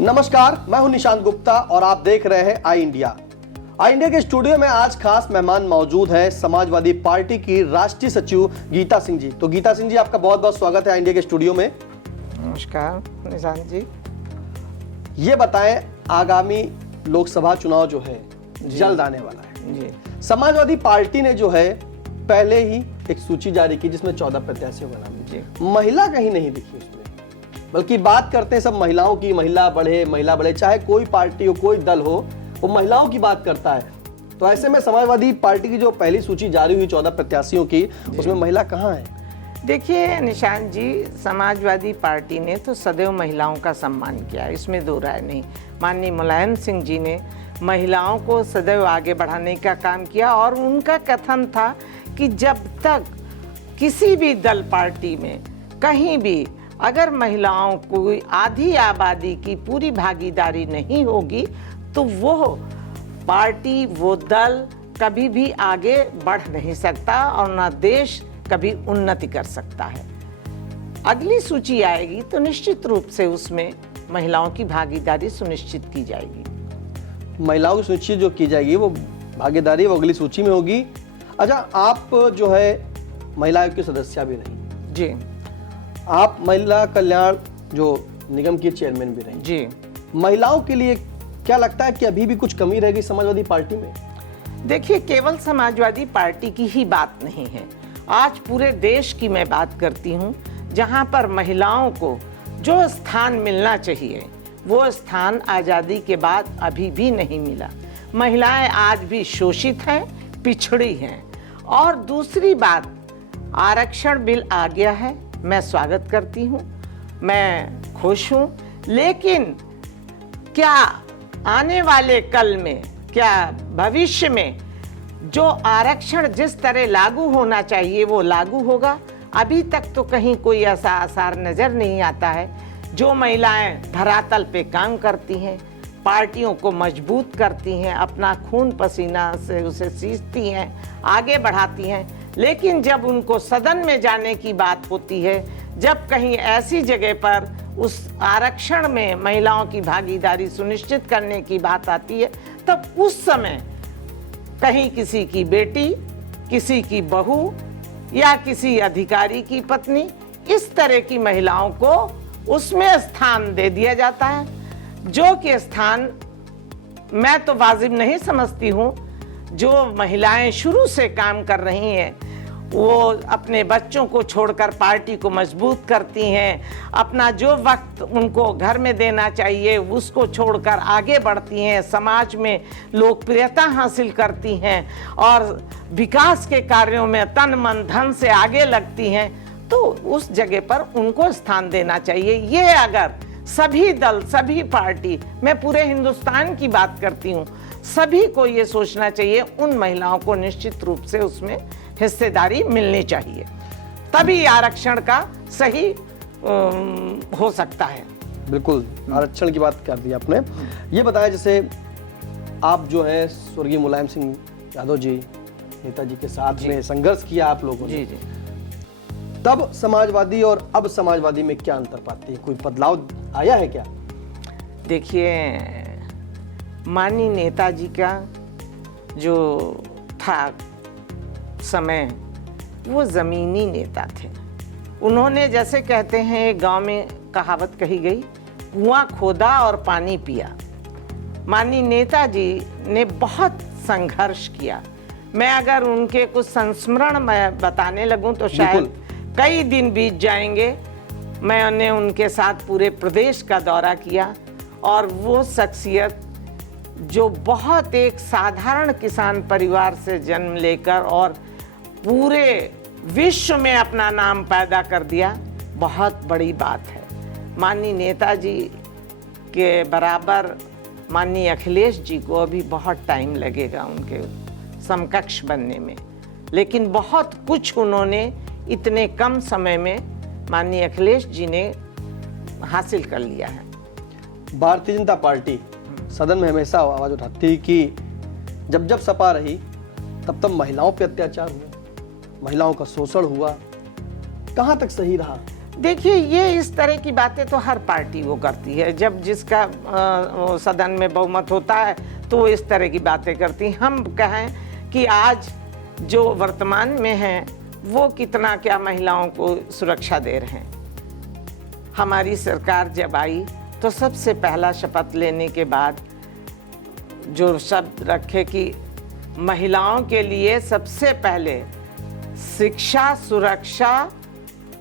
नमस्कार, मैं हूं निशांत गुप्ता और आप देख रहे हैं आई इंडिया। आई इंडिया के स्टूडियो में आज खास मेहमान मौजूद हैं समाजवादी पार्टी की राष्ट्रीय सचिव गीता सिंह जी। तो गीता सिंह जी, आपका बहुत बहुत स्वागत है आई इंडिया के स्टूडियो में। नमस्कार निशांत जी। ये बताएं, आगामी लोकसभा चुनाव जो है जल्द आने वाला है जी। समाजवादी पार्टी ने जो है पहले ही एक सूची जारी की जिसमें 14 प्रत्याशियों का नाम जी। महिला कहीं नहीं दिखी उसमें, बल्कि बात करते हैं सब महिलाओं की। महिला बढ़े, चाहे कोई पार्टी हो, कोई दल हो, वो महिलाओं की बात करता है। तो ऐसे में समाजवादी पार्टी की जो पहली सूची जारी हुई 14 प्रत्याशियों की, उसमें महिला कहाँ है? देखिए निशांत जी, समाजवादी पार्टी ने तो सदैव महिलाओं का सम्मान किया, इसमें दो राय नहीं। माननीय मुलायम सिंह जी ने महिलाओं को सदैव आगे बढ़ाने का काम किया और उनका कथन था कि जब तक किसी भी दल पार्टी में कहीं भी अगर महिलाओं को आधी आबादी की पूरी भागीदारी नहीं होगी तो वो पार्टी, वो दल कभी भी आगे बढ़ नहीं सकता और ना देश कभी उन्नति कर सकता है। अगली सूची आएगी तो निश्चित रूप से उसमें महिलाओं की भागीदारी सुनिश्चित की जाएगी। महिलाओं की सूची जो की जाएगी वो भागीदारी वो अगली सूची में होगी। अच्छा, आप जो है महिला आयोग की सदस्य भी रही जी। आप महिला कल्याण जो निगम की चेयरमैन भी रही जी। महिलाओं के लिए क्या लगता है कि अभी भी कुछ कमी रहेगी समाजवादी पार्टी में? देखिए, केवल समाजवादी पार्टी की ही बात नहीं है, आज पूरे देश की मैं बात करती हूँ जहाँ पर महिलाओं को जो स्थान मिलना चाहिए वो स्थान आज़ादी के बाद अभी भी नहीं मिला। महिलाएं आज भी शोषित हैं, पिछड़ी हैं। और दूसरी बात, आरक्षण बिल आ गया है, मैं स्वागत करती हूँ, मैं खुश हूँ, लेकिन क्या आने वाले कल में, क्या भविष्य में जो आरक्षण जिस तरह लागू होना चाहिए वो लागू होगा? अभी तक तो कहीं कोई ऐसा आसार नजर नहीं आता है। जो महिलाएं धरातल पे काम करती हैं, पार्टियों को मजबूत करती हैं, अपना खून पसीना से उसे सींचती हैं, आगे बढ़ाती हैं, लेकिन जब उनको सदन में जाने की बात होती है, जब कहीं ऐसी जगह पर उस आरक्षण में महिलाओं की भागीदारी सुनिश्चित करने की बात आती है, तब उस समय कहीं किसी की बेटी, किसी की बहू या किसी अधिकारी की पत्नी, इस तरह की महिलाओं को उसमें स्थान दे दिया जाता है, जो कि स्थान मैं तो वाजिब नहीं समझती हूँ। जो महिलाएं शुरू से काम कर रही हैं, वो अपने बच्चों को छोड़कर पार्टी को मजबूत करती हैं, अपना जो वक्त उनको घर में देना चाहिए उसको छोड़कर आगे बढ़ती हैं, समाज में लोकप्रियता हासिल करती हैं और विकास के कार्यों में तन मन धन से आगे लगती हैं, तो उस जगह पर उनको स्थान देना चाहिए। ये अगर सभी दल, सभी पार्टी, मैं पूरे हिंदुस्तान की बात करती हूँ, सभी को ये सोचना चाहिए, उन महिलाओं को निश्चित रूप से उसमें हिस्सेदारी मिलनी चाहिए, तभी आरक्षण का सही हो सकता है। बिल्कुल, आरक्षण की बात कर दी आपने। ये बताया, जैसे आप जो है स्वर्गीय मुलायम सिंह यादव जी, नेताजी के साथ में संघर्ष किया आप लोगों ने, जी। तब समाजवादी और अब समाजवादी में क्या अंतर पाती है? कोई बदलाव आया है क्या? देखिए, माननीय नेताजी का जो था समय, वो ज़मीनी नेता थे। उन्होंने, जैसे कहते हैं एक गांव में कहावत कही गई, कुआं खोदा और पानी पिया। माननीय नेताजी ने बहुत संघर्ष किया। मैं अगर उनके कुछ संस्मरण मैं बताने लगूं तो शायद कई दिन बीत जाएंगे। मैंने उनके साथ पूरे प्रदेश का दौरा किया और वो शख्सियत जो बहुत एक साधारण किसान परिवार से जन्म लेकर और पूरे विश्व में अपना नाम पैदा कर दिया, बहुत बड़ी बात है। माननीय नेताजी के बराबर माननीय अखिलेश जी को अभी बहुत टाइम लगेगा उनके समकक्ष बनने में, लेकिन बहुत कुछ उन्होंने इतने कम समय में माननीय अखिलेश जी ने हासिल कर लिया है। भारतीय जनता पार्टी सदन में हमेशा आवाज उठाती कि जब जब सपा रही तब तब महिलाओं पे अत्याचार हुआ, महिलाओं का शोषण हुआ। कहाँ तक सही रहा? देखिए, ये इस तरह की बातें तो हर पार्टी वो करती है। जब जिसका सदन में बहुमत होता है तो वो इस तरह की बातें करती। हम कहें कि आज जो वर्तमान में है वो कितना क्या महिलाओं को सुरक्षा दे रहे हैं। हमारी सरकार जब आई तो सबसे पहला शपथ लेने के बाद जो शब्द रखे कि महिलाओं के लिए सबसे पहले शिक्षा, सुरक्षा,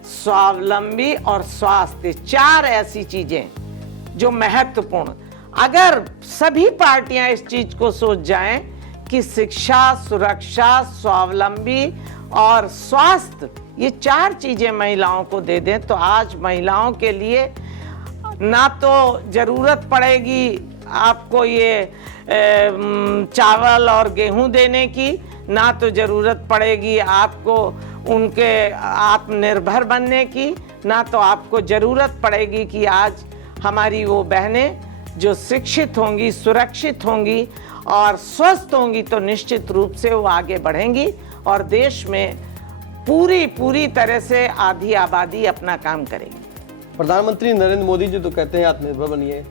स्वावलंबी और स्वास्थ्य, 4 ऐसी चीजें जो महत्वपूर्ण, अगर सभी पार्टियां इस चीज को सोच जाएं कि शिक्षा, सुरक्षा, स्वावलंबी और स्वास्थ्य, ये 4 चीजें महिलाओं को दे दें तो आज महिलाओं के लिए ना तो जरूरत पड़ेगी आपको ये चावल और गेहूं देने की, ना तो जरूरत पड़ेगी आपको उनके आत्मनिर्भर बनने की, ना तो आपको जरूरत पड़ेगी कि आज हमारी वो बहनें जो शिक्षित होंगी, सुरक्षित होंगी और स्वस्थ होंगी तो निश्चित रूप से वो आगे बढ़ेंगी और देश में पूरी तरह से आधी आबादी अपना काम करेगी। प्रधानमंत्री नरेंद्र मोदी जी तो कहते हैं आत्मनिर्भर बनिए,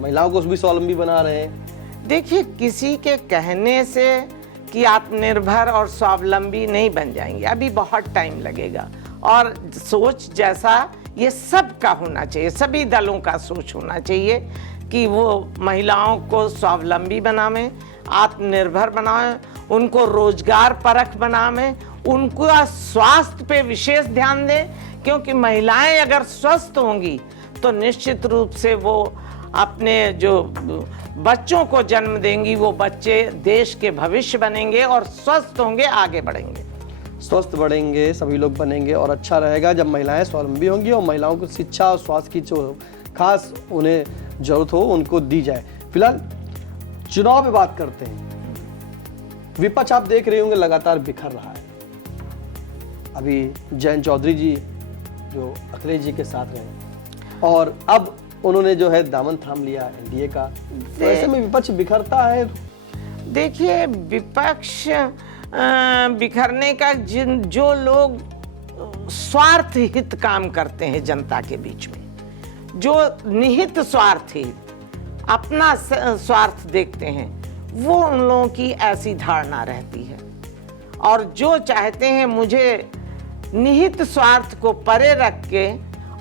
महिलाओं को भी स्वावलंबी बना रहे हैं। देखिए, किसी के कहने से कि आत्मनिर्भर और स्वावलंबी नहीं बन जाएंगे, अभी बहुत टाइम लगेगा। और सोच जैसा ये सबका होना चाहिए, सभी दलों का सोच होना चाहिए कि वो महिलाओं को स्वावलंबी बनावें, आत्मनिर्भर बनाएं, उनको रोजगार परख बनावें, उनको स्वास्थ्य पे विशेष ध्यान दें, क्योंकि महिलाएं अगर स्वस्थ होंगी तो निश्चित रूप से वो अपने जो बच्चों को जन्म देंगी, वो बच्चे देश के भविष्य बनेंगे और स्वस्थ होंगे, आगे बढ़ेंगे। स्वस्थ बढ़ेंगे, सभी लोग बनेंगे और अच्छा रहेगा जब महिलाएं स्वावलंबी होंगी और महिलाओं को शिक्षा और स्वास्थ्य की जो खास उन्हें जरूरत हो उनको दी जाए। फिलहाल चुनाव पे बात करते हैं। विपक्ष आप देख रहे होंगे लगातार बिखर रहा है। अभी जयंत चौधरी जी जो अखिलेश जी के साथ रहे और अब उन्होंने जो है दामन थाम लिया एनडीए का, तो ऐसे में विपक्ष बिखरता है। देखिए, विपक्ष बिखरने का जो लोग स्वार्थ हित काम करते हैं जनता के बीच में, जो निहित स्वार्थ हित अपना स्वार्थ देखते हैं, वो उन लोगों की ऐसी धारणा रहती है। और जो चाहते हैं मुझे निहित स्वार्थ को परे रख के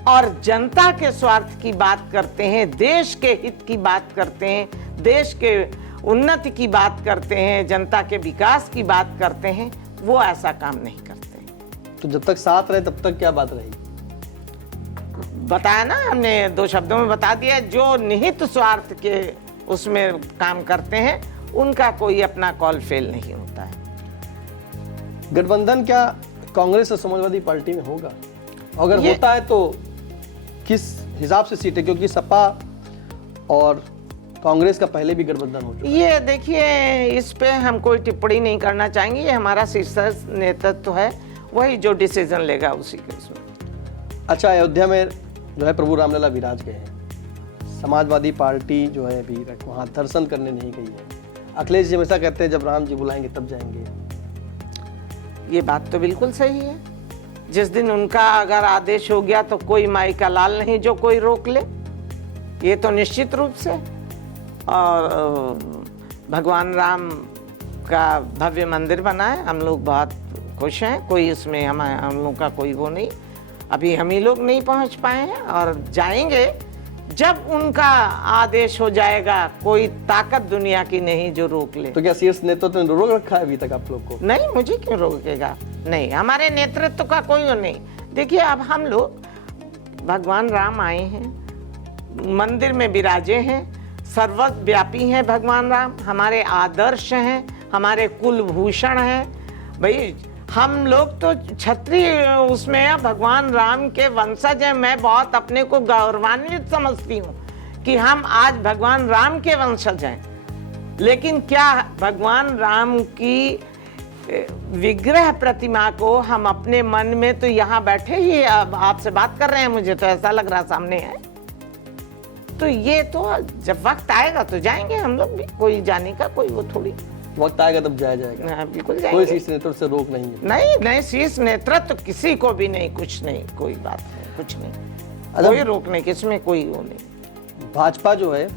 और जनता के स्वार्थ की बात करते हैं, देश के हित की बात करते हैं, देश के उन्नति की बात करते हैं, जनता के विकास की बात करते हैं, वो ऐसा काम नहीं करते। तो जब तक साथ रहे तब तक क्या बात रही? बताया ना हमने, 2 शब्दों में बता दिया। जो निहित स्वार्थ के उसमें काम करते हैं उनका कोई अपना कॉल फेल नहीं होता है। गठबंधन क्या कांग्रेस और समाजवादी पार्टी में होगा? अगर होता है तो किस हिसाब से सीटें, क्योंकि सपा और कांग्रेस का पहले भी गठबंधन हो चुका है। ये देखिए, इस पे हम कोई टिप्पणी नहीं करना चाहेंगे। ये हमारा शीर्ष नेतृत्व है, वही जो डिसीजन लेगा उसी के उसमें। अच्छा, अयोध्या में जो है प्रभु रामलला विराज गए हैं। समाजवादी पार्टी जो है अभी वहाँ दर्शन करने नहीं गई है। अखिलेश जी हमेशा कहते हैं जब राम जी बुलाएंगे तब जाएंगे। ये बात तो बिल्कुल सही है। जिस दिन उनका अगर आदेश हो गया तो कोई माई का लाल नहीं जो कोई रोक ले, ये तो निश्चित रूप से। और भगवान राम का भव्य मंदिर बना है, हम लोग बहुत खुश हैं। कोई इसमें हम लोग का कोई वो नहीं, अभी हम ही लोग नहीं पहुंच पाए हैं और जाएंगे जब उनका आदेश हो जाएगा। कोई ताकत दुनिया की नहीं जो रोक ले। तो क्या शीर्ष नेतृत्व ने रोक रखा है अभी तक आप लोग को? नहीं, मुझे क्यों रोकेगा? नहीं, हमारे नेतृत्व का कोई वो नहीं। देखिए, अब हम लोग, भगवान राम आए हैं, मंदिर में विराजे हैं, सर्वव्यापी हैं भगवान राम, हमारे आदर्श हैं, हमारे कुलभूषण हैं। भाई हम लोग तो क्षत्रिय उसमें है, भगवान राम के वंशज हैं। मैं बहुत अपने को गौरवान्वित समझती हूँ कि हम आज भगवान राम के वंशज हैं। लेकिन क्या भगवान राम की विग्रह प्रतिमा को हम अपने मन में, तो यहाँ बैठे ही अब आपसे बात कर रहे हैं, मुझे तो ऐसा लग रहा सामने है। तो ये तो जब वक्त आएगा तो जाएंगे हम लोग भी, कोई जाने का कोई वो थोड़ी। वक्त आएगा तब जाया जाएगा, बिल्कुल कोई शीर्ष नेतृत्व से रोक नहीं है। नहीं, शीर्ष नेतृत्व किसी को भी नहीं, कुछ नहीं, कोई बात नहीं। कुछ नहीं, कोई रोकने की इसमें कोई वो नहीं। भाजपा जो है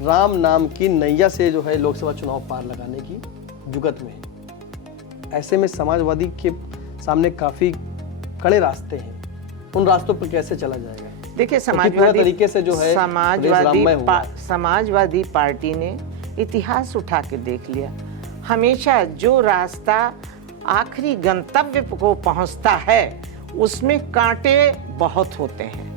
राम नाम की नैया से जो है लोकसभा चुनाव पार लगाने की जुगत में है। ऐसे में समाजवादी के सामने काफी कड़े रास्ते हैं, उन रास्तों पर कैसे चला जाएगा? देखिए, पूरा तरीके से जो है समाजवादी पार्टी ने इतिहास उठा के देख लिया। हमेशा जो रास्ता आखिरी गंतव्य को पहुंचता है उसमें कांटे बहुत होते हैं,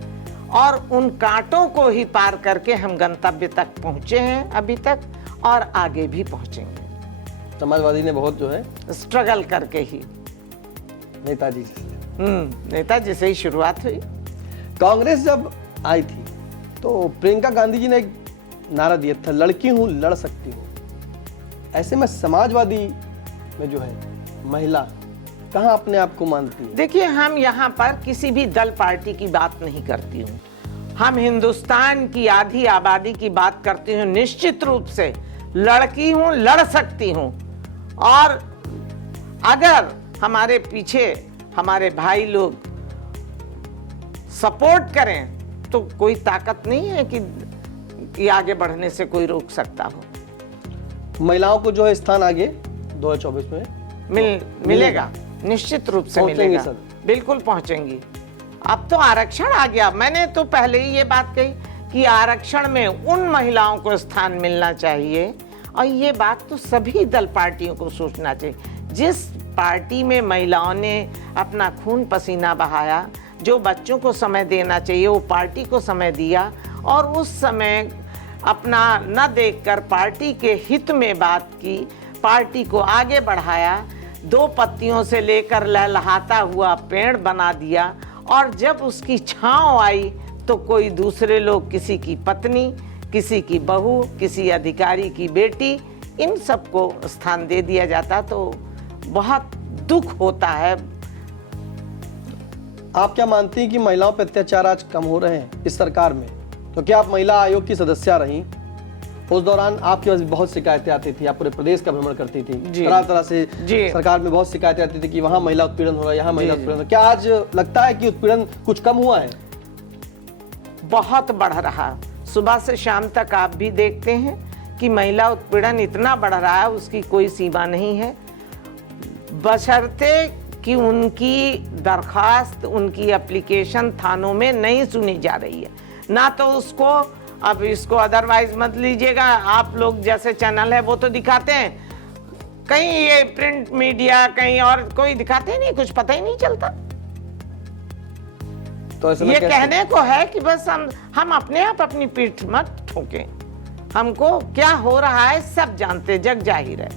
और उन कांटों को ही पार करके हम गंतव्य तक पहुंचे हैं अभी तक, और आगे भी पहुंचेंगे। समाजवादी ने बहुत जो है स्ट्रगल करके ही नेताजी से नेताजी से ही शुरुआत हुई। कांग्रेस जब आई थी तो प्रियंका गांधी जी ने एक नारा दिया था, लड़की हूं लड़ सकती हूं। ऐसे में समाजवादी में जो है महिला कहां अपने आप को मानती है? देखिए, हम यहाँ पर किसी भी दल पार्टी की बात नहीं करती हूँ, हम हिंदुस्तान की आधी आबादी की बात करती हूँ। निश्चित रूप से लड़की हूँ, लड़ सकती हूँ, और अगर हमारे पीछे हमारे भाई लोग सपोर्ट करें तो कोई ताकत नहीं है कि आगे बढ़ने से कोई रोक सकता हो। महिलाओं को जो है स्थान आगे 2024 में मिलेगा, निश्चित रूप से मिलेगा, बिल्कुल पहुंचेंगी। अब तो आरक्षण आ गया। मैंने तो पहले ही ये बात कही कि आरक्षण में उन महिलाओं को स्थान मिलना चाहिए, और ये बात तो सभी दल पार्टियों को सोचना चाहिए। जिस पार्टी में महिलाओं ने अपना खून पसीना बहाया, जो बच्चों को समय देना चाहिए वो पार्टी को समय दिया, और उस समय अपना न देखकर पार्टी के हित में बात की, पार्टी को आगे बढ़ाया, 2 पत्तियों से लेकर लहलहाता हुआ पेड़ बना दिया, और जब उसकी छांव आई तो कोई दूसरे लोग, किसी की पत्नी, किसी की बहू, किसी अधिकारी की बेटी, इन सबको स्थान दे दिया जाता, तो बहुत दुख होता है। आप क्या मानती हैं कि महिलाओं पर अत्याचार आज कम हो रहे हैं इस सरकार में? तो क्या आप महिला आयोग की सदस्य रहीं, उस दौरान आपके पास बहुत शिकायतें आती थी, आप पूरे प्रदेश का भ्रमण करती थी, तरह तरह से सरकार में बहुत शिकायतें आती थी कि वहाँ महिला उत्पीड़न हो रहा है, यहाँ महिला उत्पीड़न हो रहा है। क्या आज लगता है कि उत्पीड़न कुछ कम हुआ है? बहुत बढ़ रहा। सुबह से शाम तक आप भी देखते हैं कि महिला उत्पीड़न इतना बढ़ रहा है, उसकी कोई सीमा नहीं है, बशर्ते कि उनकी दरखास्त, उनकी एप्लीकेशन थानों में नहीं सुनी जा रही है। ना तो उसको, अब इसको अदरवाइज मत लीजिएगा, आप लोग जैसे चैनल है वो तो दिखाते हैं, कहीं ये प्रिंट मीडिया कहीं और कोई दिखाते ही नहीं, कुछ पता ही नहीं चलता। तो ये कहने को है कि बस हम अपने आप अपनी पीठ मत ठोकें, हमको क्या हो रहा है सब जानते, जग जाहिर है।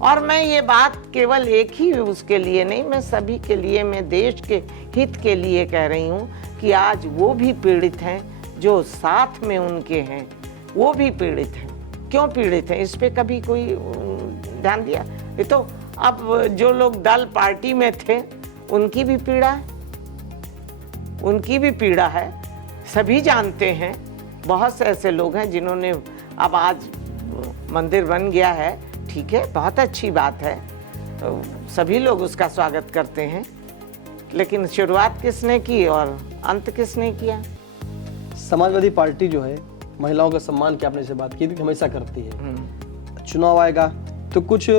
और मैं ये बात केवल एक ही उसके लिए नहीं, मैं सभी के लिए, मैं देश के हित के लिए कह रही हूँ कि आज वो भी पीड़ित हैं जो साथ में उनके हैं, वो भी पीड़ित हैं। क्यों पीड़ित हैं, इस पे कभी कोई ध्यान दिया? ये तो अब जो लोग दल पार्टी में थे उनकी भी पीड़ा है, उनकी भी पीड़ा है, सभी जानते हैं। बहुत से ऐसे लोग हैं जिन्होंने, अब आज मंदिर बन गया है, ठीक है, बहुत अच्छी बात है, तो सभी लोग उसका स्वागत करते हैं, लेकिन शुरुआत किसने की और अंत किसने किया? समाजवादी पार्टी जो है महिलाओं का सम्मान की आपने से बात की थी, हमेशा करती है। चुनाव आएगा तो कुछ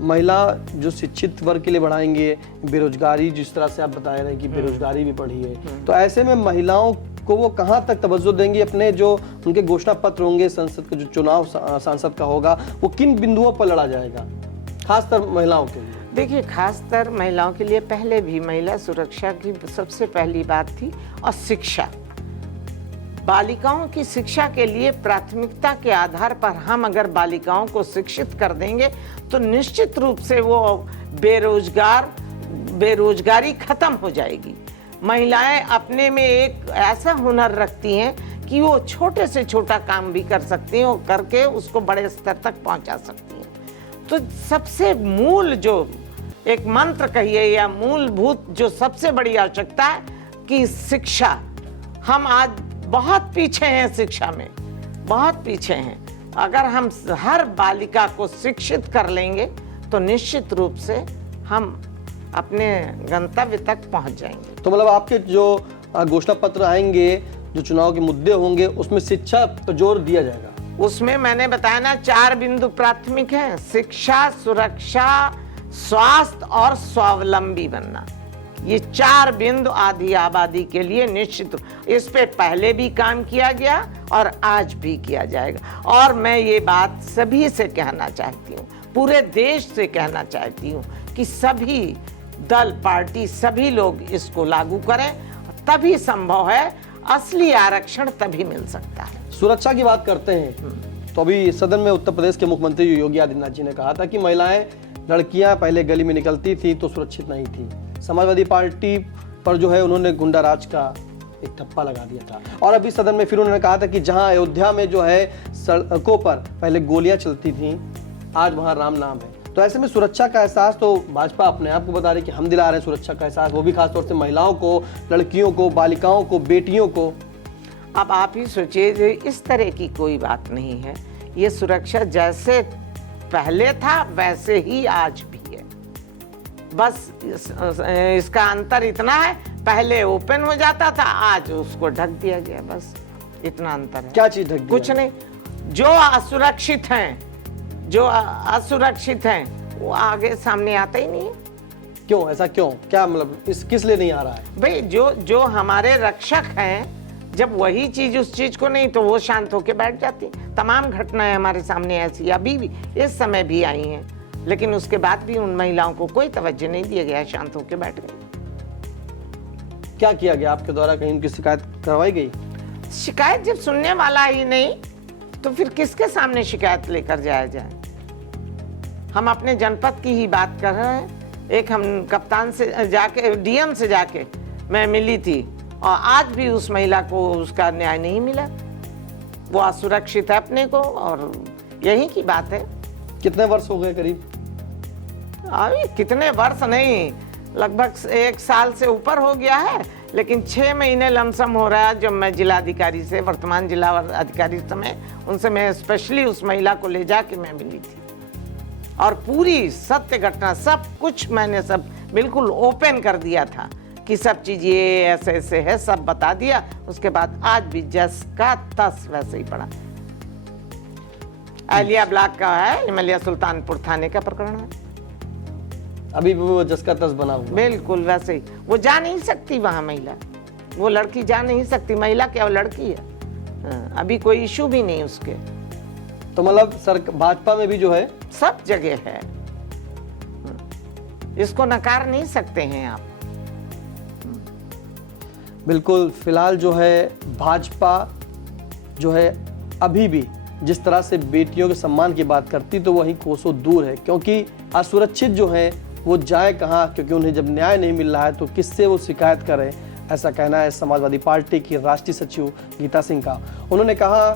महिला जो शिक्षित वर्ग के लिए बढ़ाएंगे, बेरोजगारी जिस तरह से आप बता रहे हैं कि बेरोजगारी भी बढ़ी है, तो ऐसे में महिलाओं को वो कहां तक तवज्जो देंगी? अपने जो उनके घोषणा पत्र होंगे, संसद का जो चुनाव सांसद का होगा, वो किन बिंदुओं पर लड़ा जाएगा खासकर महिलाओं के लिए? देखिए, खासकर महिलाओं के लिए पहले भी महिला सुरक्षा की सबसे पहली बात थी, और शिक्षा, बालिकाओं की शिक्षा के लिए प्राथमिकता के आधार पर हम अगर बालिकाओं को शिक्षित कर देंगे तो निश्चित रूप से वो बेरोजगारी खत्म हो जाएगी। महिलाएं अपने में एक ऐसा हुनर रखती हैं कि वो छोटे से छोटा काम भी कर सकती हैं और करके उसको बड़े स्तर तक पहुंचा सकती हैं। तो सबसे मूल जो एक मंत्र कहिए या मूलभूत जो सबसे बड़ी आवश्यकता है कि शिक्षा, हम आज बहुत पीछे हैं, शिक्षा में बहुत पीछे हैं। अगर हम हर बालिका को शिक्षित कर लेंगे तो निश्चित रूप से हम अपने गंतव्य तक पहुंच जाएंगे। तो मतलब आपके जो घोषणा पत्र आएंगे, जो चुनाव के मुद्दे होंगे, उसमें शिक्षा पर जोर दिया जाएगा। उसमें मैंने बताया ना 4 बिंदु प्राथमिक हैं: शिक्षा, सुरक्षा, स्वास्थ्य और स्वावलंबी बनना। ये 4 बिंदु आधी आबादी के लिए निश्चित, इस पे पहले भी काम किया गया और आज भी किया जाएगा। और मैं ये बात सभी से कहना चाहती हूँ, पूरे देश से कहना चाहती हूँ कि सभी दल, पार्टी, सभी लोग इसको लागू करें, तभी संभव है। असली आरक्षण तभी मिल सकता है। सुरक्षा की बात करते हैं तो अभी सदन में उत्तर प्रदेश के मुख्यमंत्री योगी आदित्यनाथ जी ने कहा था कि महिलाएं, लड़कियां पहले गली में निकलती थी तो सुरक्षित नहीं थी। समाजवादी पार्टी पर जो है उन्होंने गुंडाराज का एक ठप्पा लगा दिया था। और अभी सदन में फिर उन्होंने कहा था कि जहां अयोध्या में जो है सड़कों पर पहले गोलियां चलती थीं, आज वहां राम नाम है। तो ऐसे में सुरक्षा का एहसास तो भाजपा अपने आप को बता रही कि हम दिला रहे हैं सुरक्षा का एहसास, वो भी खासतौर से महिलाओं को, लड़कियों को, बालिकाओं को, बेटियों को। अब आप ही सोचिए, इस तरह की कोई बात नहीं है। ये सुरक्षा जैसे पहले था वैसे ही आज भी है। बस इसका अंतर इतना है, पहले ओपन हो जाता था, आज उसको ढक दिया गया, बस इतना अंतर है। क्या चीज ढक दिया? कुछ नहीं। जो असुरक्षित हैं वो आगे सामने आता ही नहीं है। क्यों? ऐसा क्यों? क्या मतलब किस लिए नहीं आ रहा है? भाई जो हमारे रक्षक हैं, जब वही चीज उस चीज को नहीं, तो वो शांत होके बैठ जाती। तमाम घटनाएं हमारे सामने ऐसी अभी भी, इस समय भी आई हैं, लेकिन उसके बाद भी उन महिलाओं को कोई तवज्जो नहीं दिया गया, शांत होके बैठ गई। क्या किया गया आपके द्वारा? कहीं उनकी शिकायत करवाई गई? शिकायत जब सुनने वाला ही नहीं, तो फिर किसके सामने शिकायत लेकर जाया जाए? हम अपने जनपद की ही बात कर रहे हैं। एक हम कप्तान से जाके, डीएम से जाके मैं मिली थी, और आज भी उस महिला को उसका न्याय नहीं मिला। वो असुरक्षित है अपने को, और यही की बात है। कितने वर्ष हो गए करीब? कितने वर्ष नहीं, लगभग 1 साल से ऊपर हो गया है, लेकिन 6 महीने लमसम हो रहा है। जब मैं जिलाधिकारी से, वर्तमान जिला अधिकारी समय, उनसे मैं स्पेशली उस महिला को ले जाके मैं मिली थी, और पूरी सत्य घटना सब कुछ मैंने सब बिल्कुल ओपन कर दिया था कि सब चीज ये ऐसे ऐसे है, सब बता दिया। उसके बाद आज भी जस का तस वैसे ही पड़ा। अहलिया ब्लॉक का है, इमलिया सुल्तानपुर थाने का प्रकरण है। अभी भी वो जस का तस बना हुआ? बिल्कुल वैसे ही। वो जा नहीं सकती वहां महिला, वो लड़की जा नहीं सकती। महिला क्या, वो लड़की है। अभी कोई इशू भी नहीं उसके। तो मतलब भाजपा में भी जो है सब जगह है, इसको नकार नहीं सकते हैं आप। बिल्कुल। फिलहाल जो है भाजपा जो है अभी भी जिस तरह से बेटियों के सम्मान की बात करती, तो वहीं कोसों दूर है, क्योंकि असुरक्षित जो है वो जाए कहाँ, क्योंकि उन्हें जब न्याय नहीं मिल रहा है तो किससे वो शिकायत करें। ऐसा कहना है समाजवादी पार्टी की राष्ट्रीय सचिव गीता सिंह का। उन्होंने कहा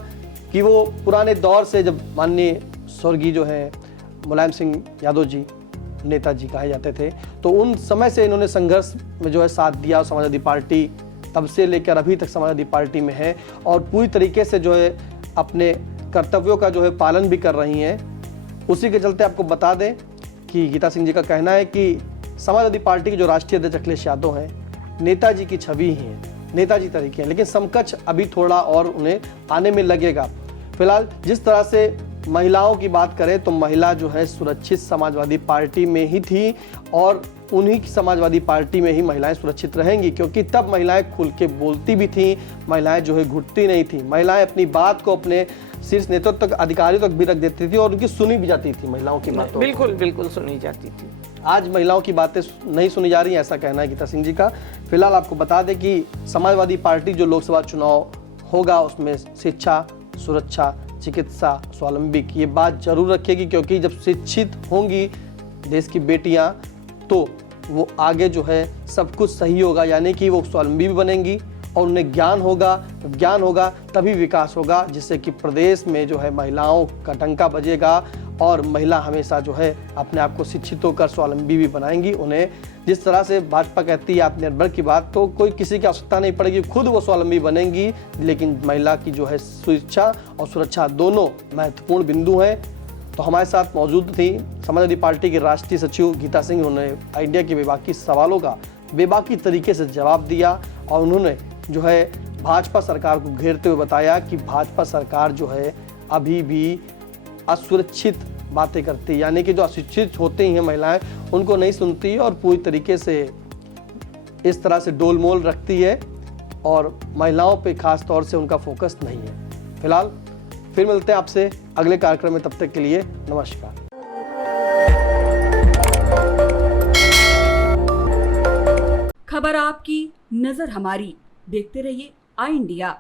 कि वो पुराने दौर से, जब माननीय स्वर्गीय जो है मुलायम सिंह यादव जी नेताजी कहे जाते थे, तो उन समय से इन्होंने संघर्ष में जो है साथ दिया। समाजवादी पार्टी तब से लेकर अभी तक समाजवादी पार्टी में है, और पूरी तरीके से जो है अपने कर्तव्यों का जो है पालन भी कर रही हैं। उसी के चलते आपको बता दें कि गीता सिंह जी का कहना है कि समाजवादी पार्टी के जो राष्ट्रीय अध्यक्ष अखिलेश यादव हैं, नेताजी की छवि ही है, नेताजी तरीके हैं, लेकिन समकक्ष अभी थोड़ा और उन्हें आने में लगेगा। फिलहाल जिस तरह से महिलाओं की बात करें तो महिला जो है सुरक्षित समाजवादी पार्टी में ही थी, और उन्हीं की समाजवादी पार्टी में ही महिलाएं सुरक्षित रहेंगी, क्योंकि तब महिलाएं खुल के बोलती भी थीं, महिलाएं जो है घुटती नहीं थी, महिलाएं अपनी बात को अपने शीर्ष नेतृत्व तक, अधिकारियों तक भी रख देती थी, और उनकी सुनी भी जाती थी महिलाओं की बातों। बिल्कुल बिल्कुल सुनी जाती थी। आज महिलाओं की बातें नहीं सुनी जा रही हैं, ऐसा कहना है गीता सिंह जी का। फिलहाल आपको बता दें कि समाजवादी पार्टी जो लोकसभा चुनाव होगा उसमें शिक्षा, सुरक्षा, चिकित्सा, स्वावलंबिक, ये बात जरूर रखेगी, क्योंकि जब शिक्षित होंगी देश की बेटियां तो वो आगे जो है सब कुछ सही होगा, यानी कि वो स्वावलंबी भी बनेंगी और उन्हें ज्ञान होगा तभी विकास होगा, जिससे कि प्रदेश में जो है महिलाओं का डंका बजेगा, और महिला हमेशा जो है अपने आप को शिक्षित होकर स्वावलंबी भी बनाएंगी। उन्हें जिस तरह से भाजपा कहती है आत्मनिर्भर की बात, तो कोई किसी की आवश्यकता नहीं पड़ेगी, खुद वो स्वावलंबी बनेंगी। लेकिन महिला की जो है शिक्षा और सुरक्षा दोनों महत्वपूर्ण बिंदु हैं। तो हमारे साथ मौजूद थी समाजवादी पार्टी की राष्ट्रीय सचिव गीता सिंह। उन्होंने इंडिया के बेबाकी सवालों का बेबाकी तरीके से जवाब दिया, और उन्होंने जो है भाजपा सरकार को घेरते हुए बताया कि भाजपा सरकार जो है अभी भी असुरक्षित बातें करती है, यानी कि जो अशिक्षित होती हैं महिलाएं उनको नहीं सुनती और पूरी तरीके से इस तरह से डोलमोल रखती है और महिलाओं पे खास तौर से उनका फोकस नहीं है। फिलहाल फिर मिलते हैं आपसे अगले कार्यक्रम में, तब तक के लिए नमस्कार। खबर आपकी, नजर हमारी। देखते रहिए आई इंडिया।